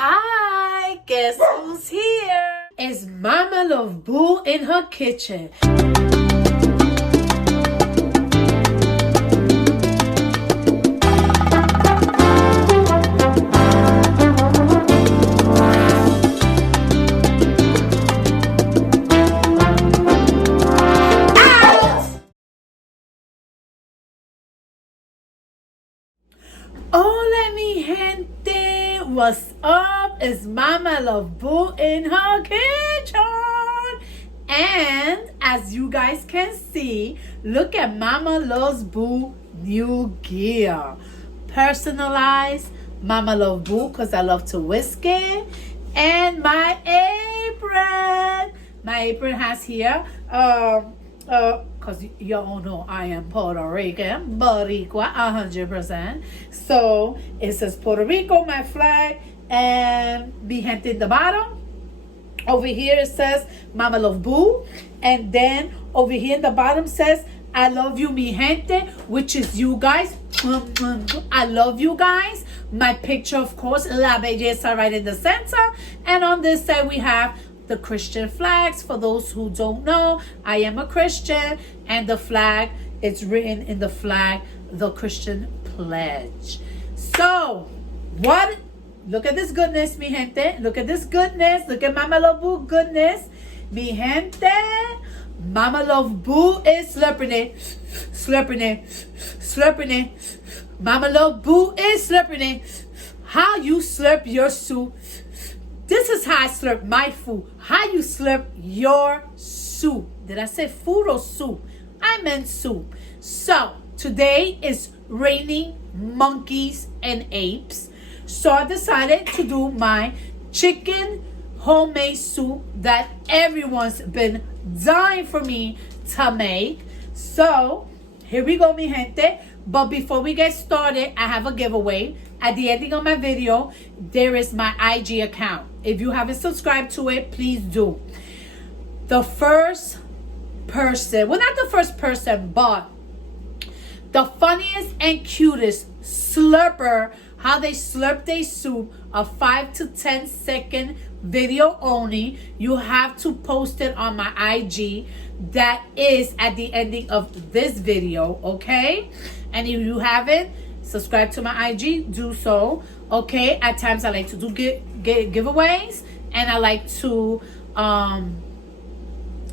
Hi, guess who's here? It's Mama Love Boo in her kitchen. Hola mi gente, what's up? It's Mama Love Boo in her kitchen. And as you guys can see, look at Mama Loves Boo new gear. Personalized Mama Love Boo because I love to whisk it. And my apron. My apron has here because you all know I am Puerto Rican, Boricua, 100%. So it says Puerto Rico, my flag, and mi gente in the bottom. Over here it says Mama Love Boo, and then over here in the bottom says I love you, mi gente, which is you guys. I love you guys. My picture, of course, La Belleza right in the center, and on this side we have the Christian flags. For those who don't know, I am a Christian, and the flag, it's written in the flag, the Christian pledge. So, what? Look at this goodness, mi gente. Look at this goodness. Look at Mama Love Boo goodness. Mi gente, Mama Love Boo is slurping it. Slurping it. Slurping it. Mama Love Boo is slurping it. How you slurp your soup. This is how I slurp my food. How you slurp your soup. Did I say food or soup? I meant soup. So, today is raining monkeys and apes. So, I decided to do my chicken homemade soup that everyone's been dying for me to make. So, here we go, mi gente. But before we get started, I have a giveaway. At the ending of my video, there is my IG account. If you haven't subscribed to it, please do. The first person, well, not the first person, but the funniest and cutest slurper, how they slurp their soup, a 5 to 10 second video only. You have to post it on my IG. That is at the ending of this video, okay? And if you haven't, subscribe to my IG, do so. Okay, at times I like to do giveaways, and I like to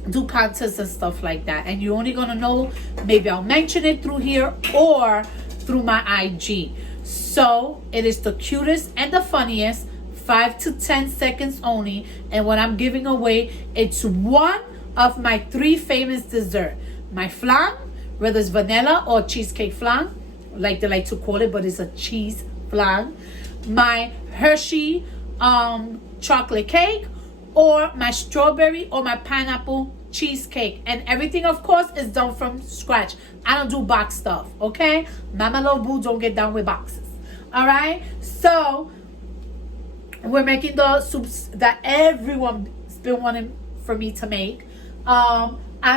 do contests and stuff like that. And you're only gonna know, maybe I'll mention it through here or through my IG. So it is the cutest and the funniest, 5 to 10 seconds only. And what I'm giving away, it's one of my 3 famous desserts. My flan, whether it's vanilla or cheesecake flan, like they like to call it, but it's a cheese flan. My Hershey chocolate cake, or my strawberry or my pineapple cheesecake. And everything, of course, is done from scratch. I don't do box stuff, okay? Mama Love Boo don't get down with boxes. All right? So, we're making the soups that everyone's been wanting for me to make. I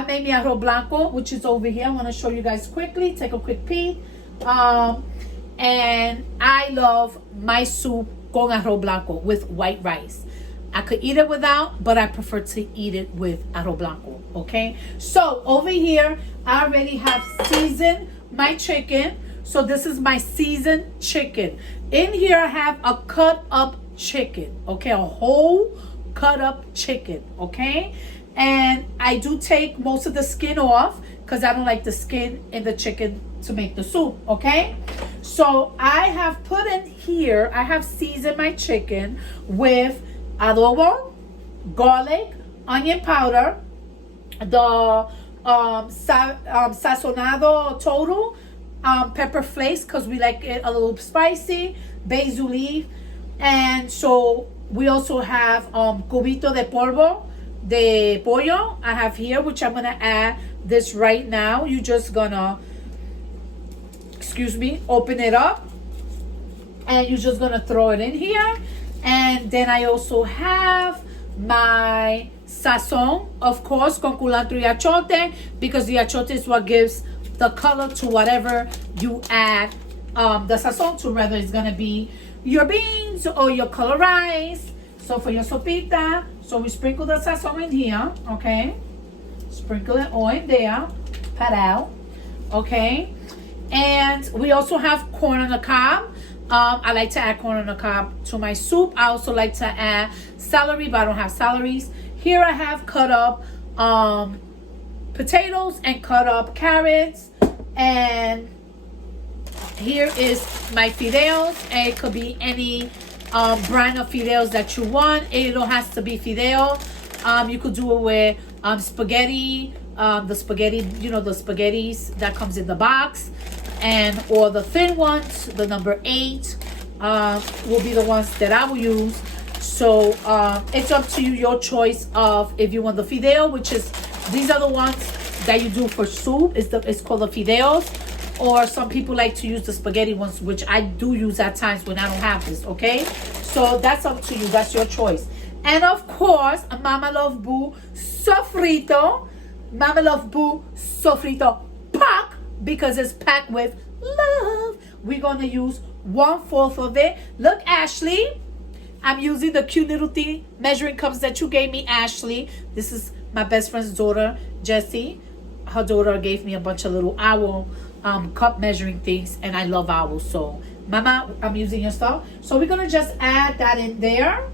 made mi arroz blanco, which is over here. I want to show you guys quickly. Take a quick peek. And I love my soup con arroz blanco with white rice. I could eat it without, but I prefer to eat it with arroz blanco, okay? So over here, I already have seasoned my chicken. So this is my seasoned chicken. In here, I have a cut up chicken, okay? A whole cut up chicken, okay? And I do take most of the skin off because I don't like the skin in the chicken to make the soup, okay? So I have put in here, I have seasoned my chicken with adobo, garlic, onion powder, the sazonado total, pepper flakes because we like it a little spicy, basil leaf, and so we also have cubito de polvo de pollo I have here, which I'm gonna add this right now. You just gonna, excuse me, open it up, and you're just gonna throw it in here. And then I also have my sazon, of course, con culantro y achote, because the achote is what gives the color to whatever you add the sazon to, whether it's gonna be your beans seasonings or your color rice. So for your sopita, so we sprinkle the sazon in here, okay? Sprinkle it all in there, pat out, okay? And we also have corn on the cob. I like to add corn on the cob to my soup. I also like to add celery, but I don't have celeries. Here I have cut up potatoes and cut up carrots. And here is my fideos. And it could be any brand of fideos that you want. It don't have to be fideo. You could do it with spaghetti, the spaghetti, you know, the spaghettis that comes in the box, and or the thin ones, the number 8 will be the ones that I will use. So it's up to you, your choice of if you want the fideo, which is, these are the ones that you do for soup. It's called the fideos. Or some people like to use the spaghetti ones, which I do use at times when I don't have this, okay? So that's up to you. That's your choice. And of course, Mama Love Boo sofrito. Mama Love Boo sofrito pack, because it's packed with love. We're going to use 1/4 of it. Look, Ashley, I'm using the cute little thing measuring cups that you gave me, Ashley. This is my best friend's daughter, Jessie. Her daughter gave me a bunch of little owl cup measuring things, and I love owls. So Mama, I'm using your stuff. So we're gonna just add that in there,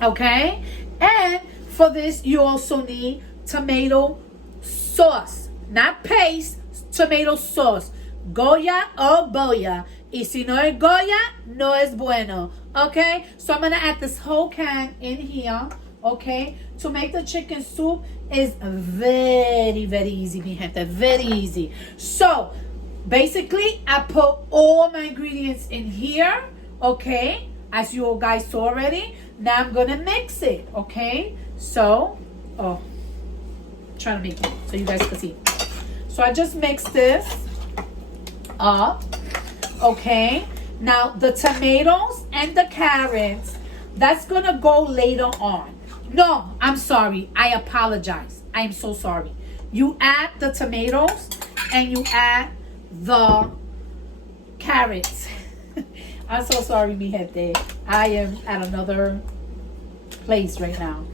okay? And for this, you also need tomato sauce, not paste, tomato sauce. Goya o Boya. Y si no es Goya, no es bueno. Okay? So I'm gonna add this whole can in here. Okay? To make the chicken soup is very, very easy, mi gente. Very easy. So basically, I put all my ingredients in here. Okay? As you all guys saw already. Now I'm gonna mix it. Okay? So, trying to make it so you guys can see. So I just mixed this up. Okay, now the tomatoes and the carrots, that's gonna go later on. No, I'm sorry, I apologize, I am so sorry. You add the tomatoes and you add the carrots. I'm so sorry, mi gente, I am at another place right now.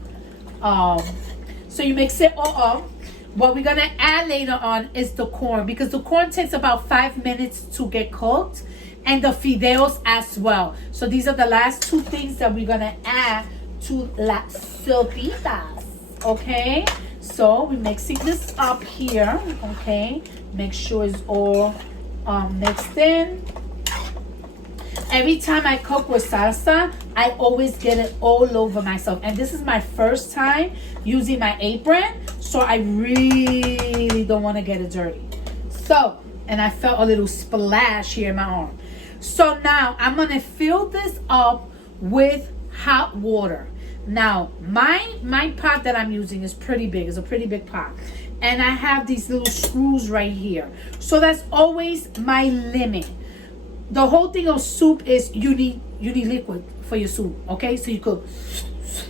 So you mix it all up. What we're gonna add later on is the corn, because the corn takes about 5 minutes to get cooked, and the fideos as well. So these are the last 2 things that we're gonna add to las sopitas. Okay, so we're mixing this up here. Okay, make sure it's all mixed in. Every time I cook with salsa, I always get it all over myself. And this is my first time using my apron, so I really don't want to get it dirty. So, and I felt a little splash here in my arm. So now I'm going to fill this up with hot water. Now, my pot that I'm using is pretty big. It's a pretty big pot. And I have these little screws right here. So that's always my limit. The whole thing of soup is you need liquid for your soup, okay? So you could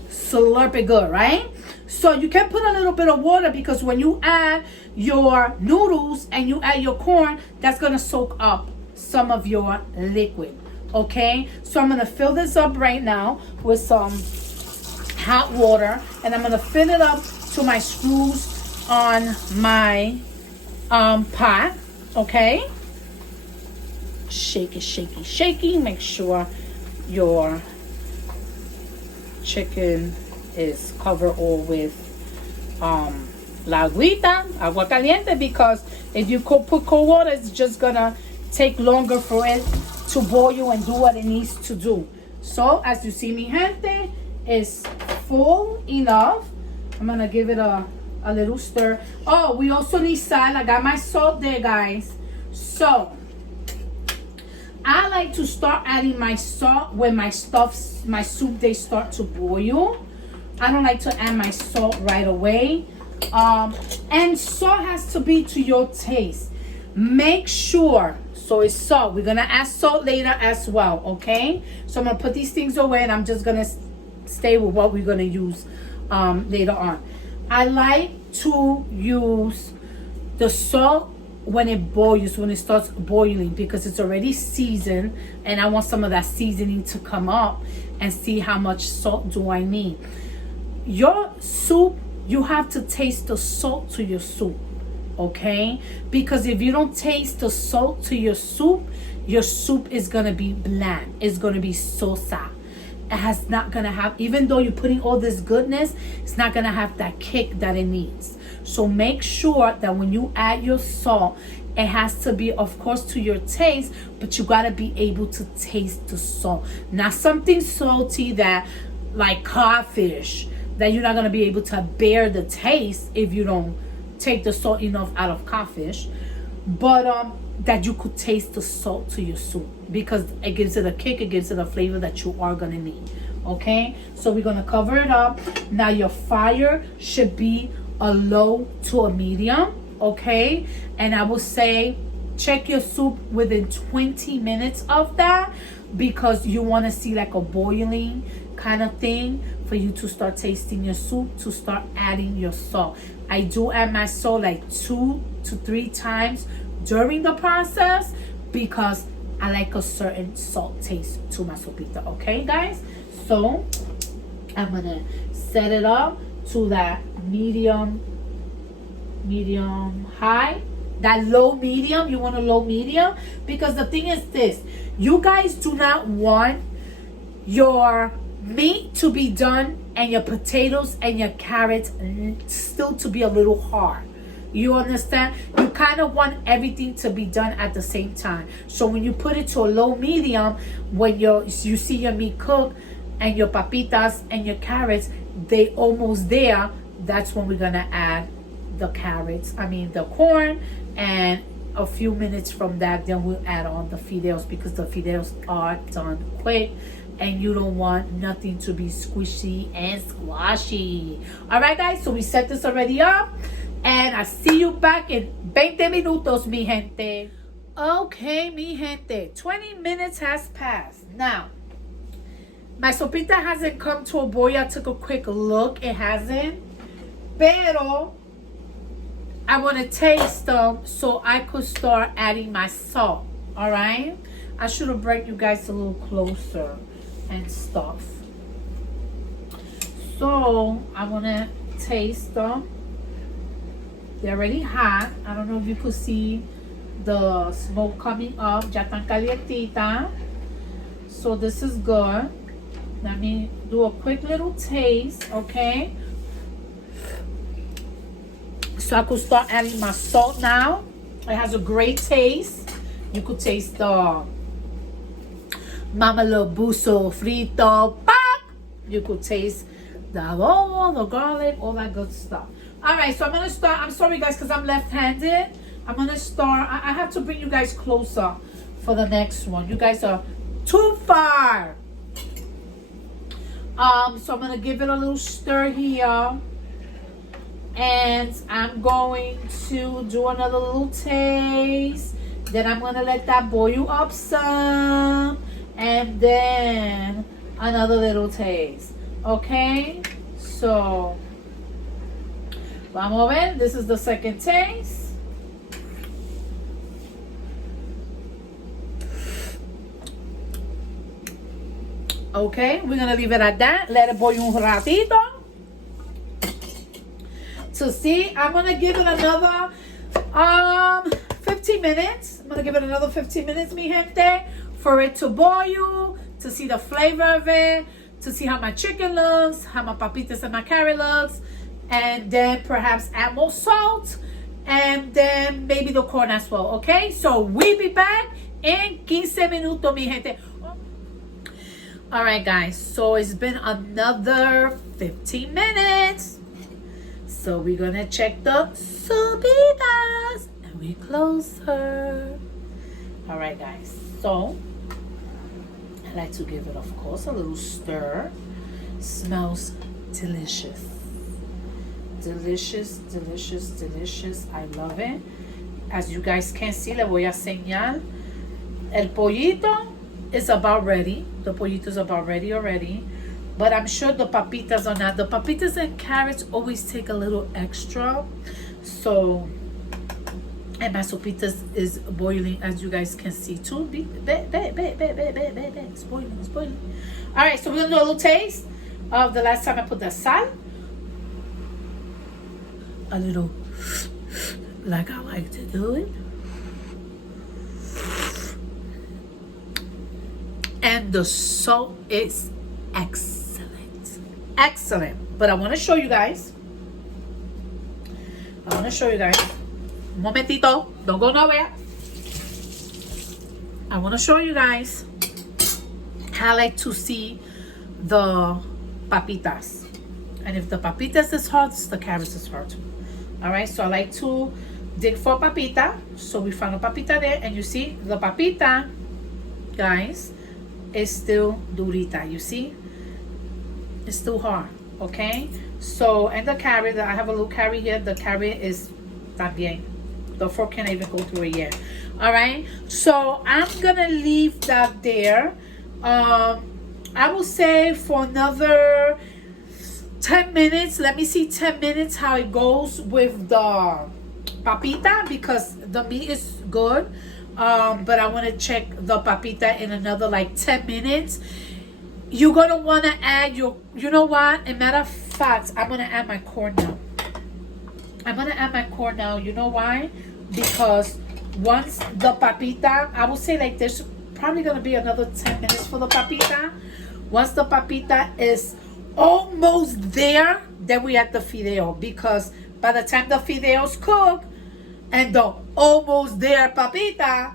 slurp it good, right? So you can put a little bit of water, because when you add your noodles and you add your corn, that's gonna soak up some of your liquid, okay? So I'm gonna fill this up right now with some hot water, and I'm gonna fill it up to my screws on my pot, okay? Shake it, shake it, shaking. Make sure your chicken is covered all with la agüita, agua caliente, because if you put cold water, it's just gonna take longer for it to boil and do what it needs to do. So as you see, mi gente, it's full enough. I'm gonna give it a little stir. Oh, we also need salt. I got my salt there, guys. So I like to start adding my salt when my soup, they start to boil. I don't like to add my salt right away. And salt has to be to your taste. Make sure, so it's salt. We're gonna add salt later as well, okay? So I'm gonna put these things away, and I'm just gonna stay with what we're gonna use later on. I like to use the salt when it boils, when it starts boiling, because it's already seasoned, and I want some of that seasoning to come up, and see how much salt do I need. Your soup, you have to taste the salt to your soup, okay? Because if you don't taste the salt to your soup is gonna be bland. It's gonna be sosa. It has not gonna have, even though you're putting all this goodness, it's not gonna have that kick that it needs. So make sure that when you add your salt, it has to be, of course, to your taste, but you gotta be able to taste the salt. Not something salty that, like codfish, that you're not gonna be able to bear the taste if you don't take the salt enough out of codfish, but that you could taste the salt to your soup, because it gives it a kick, it gives it a flavor that you are gonna need. Okay, so we're gonna cover it up. Now your fire should be a low to a medium, okay? And I will say check your soup within 20 minutes of that, because you want to see like a boiling kind of thing for you to start tasting your soup, to start adding your salt. I do add my salt like 2 to 3 times during the process, because I like a certain salt taste to my sopita. Okay, guys? So I'm gonna set it up to that medium high, that low medium. You want a low medium, because the thing is this, you guys do not want your meat to be done and your potatoes and your carrots still to be a little hard. You understand? You kind of want everything to be done at the same time. So when you put it to a low medium, when you see your meat cook and your papitas and your carrots, they almost there, that's when we're gonna add the corn, and a few minutes from that, then we'll add on the fideos, because the fideos are done quick and you don't want nothing to be squishy and squashy. All right, guys, so we set this already up, and I see you back in 20 minutos, mi gente. Okay, mi gente, 20 minutes has passed. Now, my sopita hasn't come to a boil. I took a quick look. It hasn't. Pero I want to taste them so I could start adding my salt. All right? I should have brought you guys a little closer and stuff. So I want to taste them. They're already hot. I don't know if you could see the smoke coming up. Ya tan calientita. So this is good. Let me do a quick little taste, okay? So I could start adding my salt now. It has a great taste. You could taste the Mama Lobuso frito. Pop! You could taste the adobo, the garlic, all that good stuff. All right, so I'm going to start. I'm sorry, guys, because I'm left-handed. I'm going to start. I have to bring you guys closer for the next one. You guys are too far. So I'm going to give it a little stir here. And I'm going to do another little taste. Then I'm going to let that boil up some. And then another little taste. Okay? So, vamos a ver. This is the second taste. Okay, we're going to leave it at that. Let it boil un ratito. So see, I'm going to give it another 15 minutes. I'm going to give it another 15 minutes, mi gente, for it to boil, to see the flavor of it, to see how my chicken looks, how my papitas and my carrot looks, and then perhaps add more salt, and then maybe the corn as well, okay? So we'll be back in 15 minutos, mi gente. All right, guys, so it's been another 15 minutes. So we're going to check the sopitas, and we close her. All right, guys, so I like to give it, of course, a little stir. Smells delicious. Delicious, delicious, delicious. I love it. As you guys can see, le voy a enseñar. El pollito is about ready. The pollito is about ready already. But I'm sure the papitas are not. The papitas and carrots always take a little extra. So, and And my sopitas is boiling, as you guys can see too. It's boiling, it's boiling. All right, so we're gonna do a little taste of the last time I put the sal. A little, like I like to do it. And the salt is excellent. Excellent. But I want to show you guys. Un momentito. Don't go nowhere. I want to show you guys how I like to see the papitas. And if the papitas is hot, the carrots is hot. Alright, so I like to dig for papita. So we found a papita there. And you see, the papita, guys, is still durita. You see? It's still hard. Okay? So, and the carrot, I have a little carrot here. The carrot is también. The fork can't even go through it yet. Alright? So, I'm going to leave that there. I will say for another 10 minutes. Let me see 10 minutes how it goes with the papita, because the meat is good. But I want to check the papita in another like 10 minutes. You're going to want to add your, you know what? As a matter of fact, I'm going to add my corn now. You know why? Because once the papita, I will say like there's probably going to be another 10 minutes for the papita. Once the papita is almost there, then we add the fideo. Because by the time the fideos cook and the almost there papita,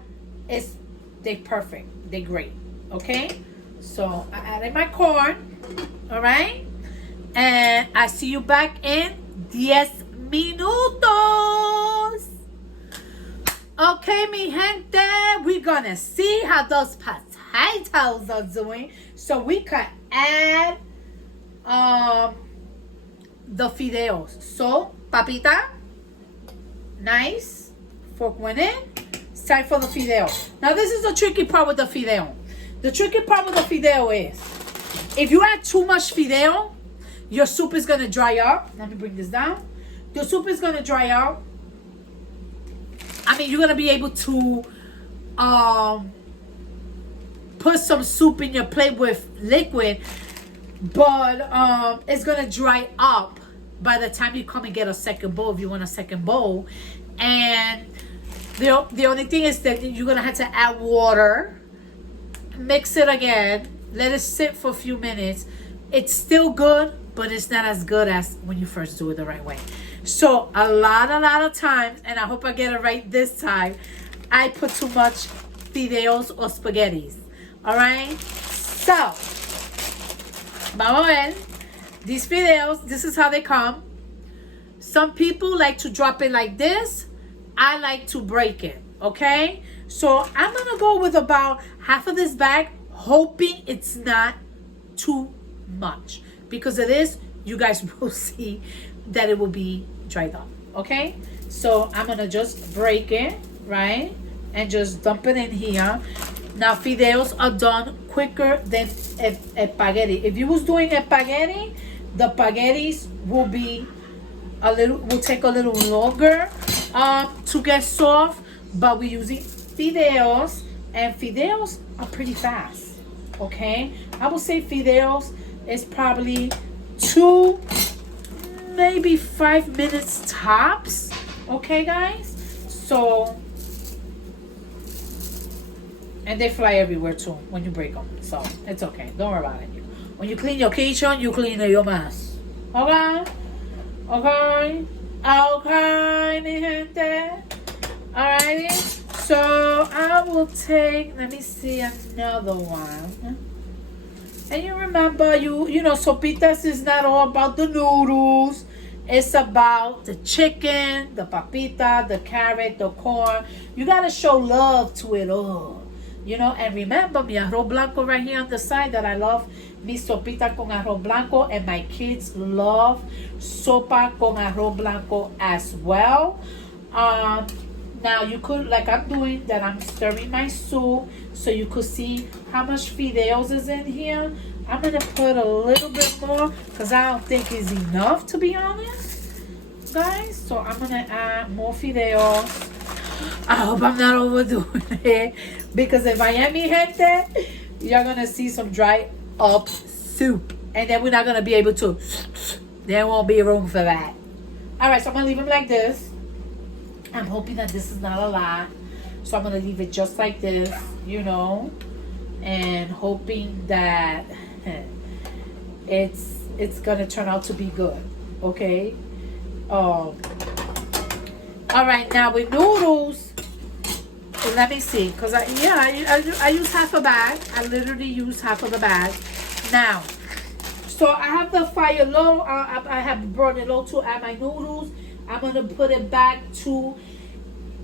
they perfect. They great. Okay? So I added my corn. Alright? And I see you back in 10 minutos. Okay, mi gente. We're gonna see how those potatoes are doing. So we can add the fideos. So, papita. Nice. Fork went in. It's time for the fideo. Now, this is the tricky part with the fideo. The tricky part with the fideo is, if you add too much fideo, your soup is going to dry up. Let me bring this down. Your soup is going to dry out. I mean, you're going to be able to put some soup in your plate with liquid, but it's going to dry up by the time you come and get a second bowl, if you want a second bowl. And the only thing is that you're going to have to add water, mix it again, let it sit for a few minutes. It's still good, but it's not as good as when you first do it the right way. So a lot of times, and I hope I get it right this time, I put too much fideos or spaghettis. Alright? So, vamos a ver. These fideos, this is how they come. Some people like to drop it like this. I like to break it. Okay? So I'm going to go with about half of this bag, hoping it's not too much. Because it is, you guys will see that it will be dried up. Okay? So I'm going to just break it, right? And just dump it in here. Now, fideos are done quicker than spaghetti. If you was doing spaghetti, the spaghettis will take a little longer to get soft. But we're using fideos, and fideos are pretty fast. Okay, I would say fideos is probably 2, maybe 5 minutes tops. Okay, guys. So, and they fly everywhere too when you break them. So it's okay. Don't worry about it. When you clean your kitchen, you clean your mess. Okay? Okay? Okay, mi gente. Alrighty. So I will take, let me see another one. And you remember, you know, sopitas is not all about the noodles. It's about the chicken, the papita, the carrot, the corn. You gotta show love to it all. You know, and remember mi arroz blanco right here on the side that I love mi sopita con arroz blanco, and my kids love sopa con arroz blanco as well. Now you could, like I'm doing, that I'm stirring my soup so you could see how much fideos is in here. I'm going to put a little bit more because I don't think it's enough, to be honest, guys. So I'm going to add more fideos. I hope I'm not overdoing it. Because if I am, mi gente, you're going to see some dry up soup. And then we're not going to be able to. There won't be room for that. Alright, so I'm going to leave them like this. I'm hoping that this is not a lot. So I'm going to leave it just like this, you know. And hoping that it's going to turn out to be good. Okay. Alright, now with noodles, let me see. Because I use half a bag. I literally use half of the bag. Now, so I have the fire low. I have brought it low to add my noodles. I'm going to put it back to,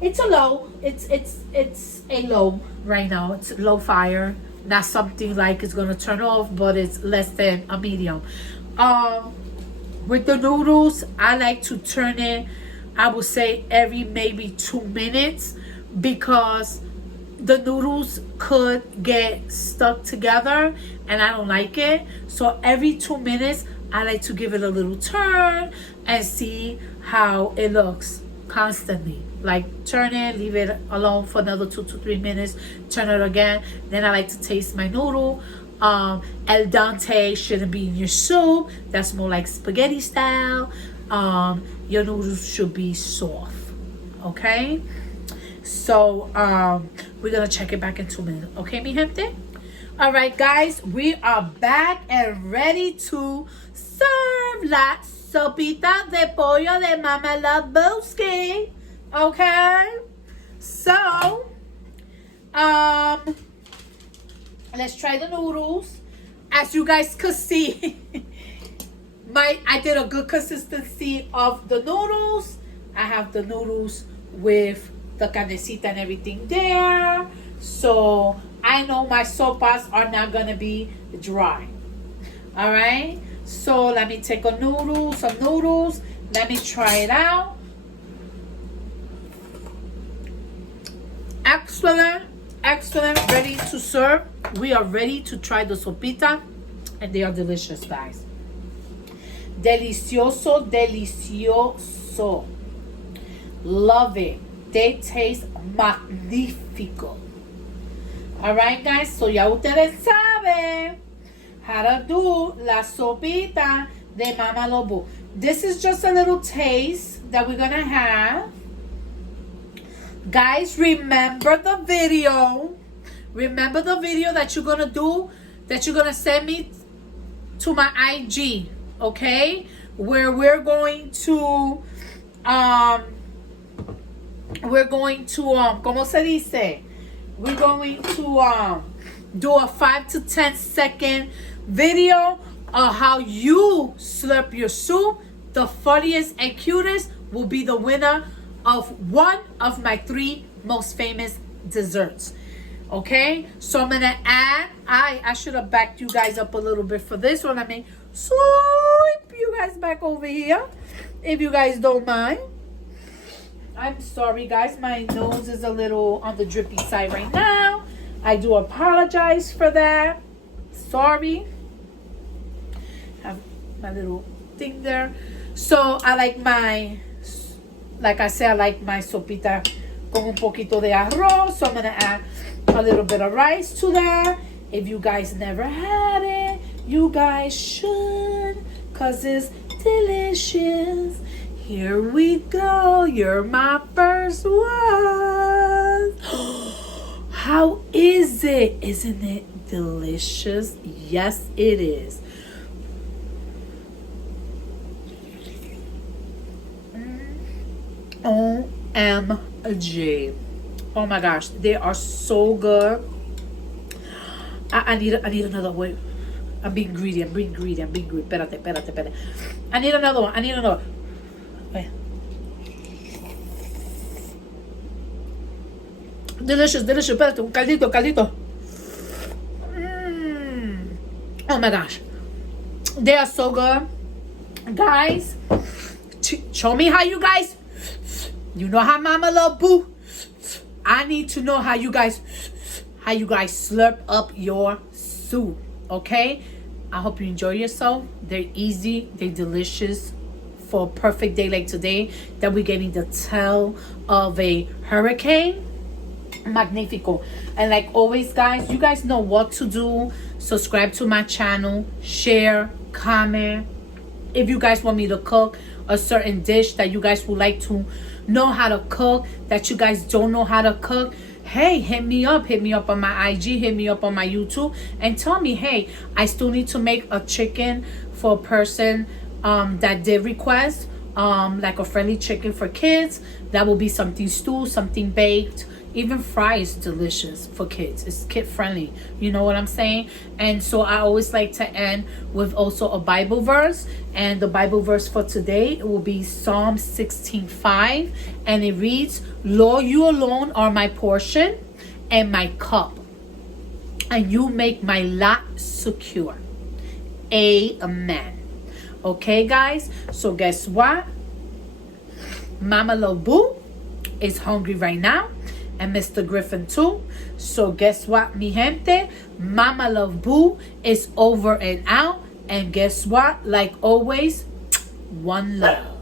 it's a low. It's a low right now. It's low fire. Not something like it's going to turn off, but it's less than a medium. With the noodles, I like to turn it, I would say every maybe 2 minutes, because the noodles could get stuck together and I don't like it. So every 2 minutes, I like to give it a little turn and see how it looks constantly. Like turn it, leave it alone for another 2 to 3 minutes, turn it again. Then I like to taste my noodle. El dente shouldn't be in your soup. That's more like spaghetti style. Your noodles should be soft. Okay? So we're gonna check it back in 2 minutes. Okay, mi gente? Alright guys, we are back and ready to serve la sopita de pollo de Mama Labuski. Okay? So let's try the noodles. As you guys could see, I did a good consistency of the noodles. I have the noodles with the carnecita and everything there. So I know my sopas are not gonna be dry. Alright. So let me take some noodles. Let me try it out. Excellent. Excellent. Ready to serve. We are ready to try the sopita. And they are delicious, guys. Delicioso, delicioso. Love it. They taste magnifico. Alright, guys. So ya ustedes saben how to do la sopita de Mama Lobo. This is just a little taste that we're gonna have. Guys, remember the video. Remember the video that you're gonna do, that you're gonna send me to my IG, okay? Where we're going to ¿cómo se dice? We're going to do a 5 to 10 second video of how you slurp your soup. The funniest and cutest will be the winner of one of my 3 most famous desserts. Okay, so I'm gonna add, I should have backed you guys up a little bit for this one. Let me swipe you guys back over here, if you guys don't mind. I'm sorry guys, my nose is a little on the drippy side right now. I do apologize for that. Sorry. Have my little thing there. So I like my, like I said, I like my sopita con un poquito de arroz. So I'm gonna add a little bit of rice to that. If you guys never had it, you guys should, cause it's delicious. Here we go. You're my first one. How is it? Isn't it delicious? Yes, it is. OMG. Oh my gosh, they are so good. I need another one. I'm being greedy. Espérate. I need another one. Wait. Delicious. Espérate, un caldito. Oh my gosh. They are so good. Guys, show me how you guys, you know how Mama love boo. I need to know how you guys slurp up your soup. Okay? I hope you enjoy yourself. They're easy. They're delicious. for a perfect day like today that we're getting the tail of a hurricane. Magnifico. And like always, guys, you guys know what to do. Subscribe to my channel, share, comment. If you guys want me to cook a certain dish that you guys would like to know how to cook, that you guys don't know how to cook, hey, hit me up on my IG, hit me up on my YouTube, and tell me, hey, I still need to make a chicken for a person that did request, like a friendly chicken for kids. That will be something stewed, something baked. Even fry is delicious for kids. It's kid friendly. You know what I'm saying? And so I always like to end with also a Bible verse. And the Bible verse for today will be Psalm 16:5. And it reads, Lord, you alone are my portion and my cup. And you make my lot secure. Amen. Okay, guys? So guess what? Mama Love Boo is hungry right now. And Mr. Griffin too. So guess what, mi gente? Mama Love Boo is over and out. And guess what? Like always, one love.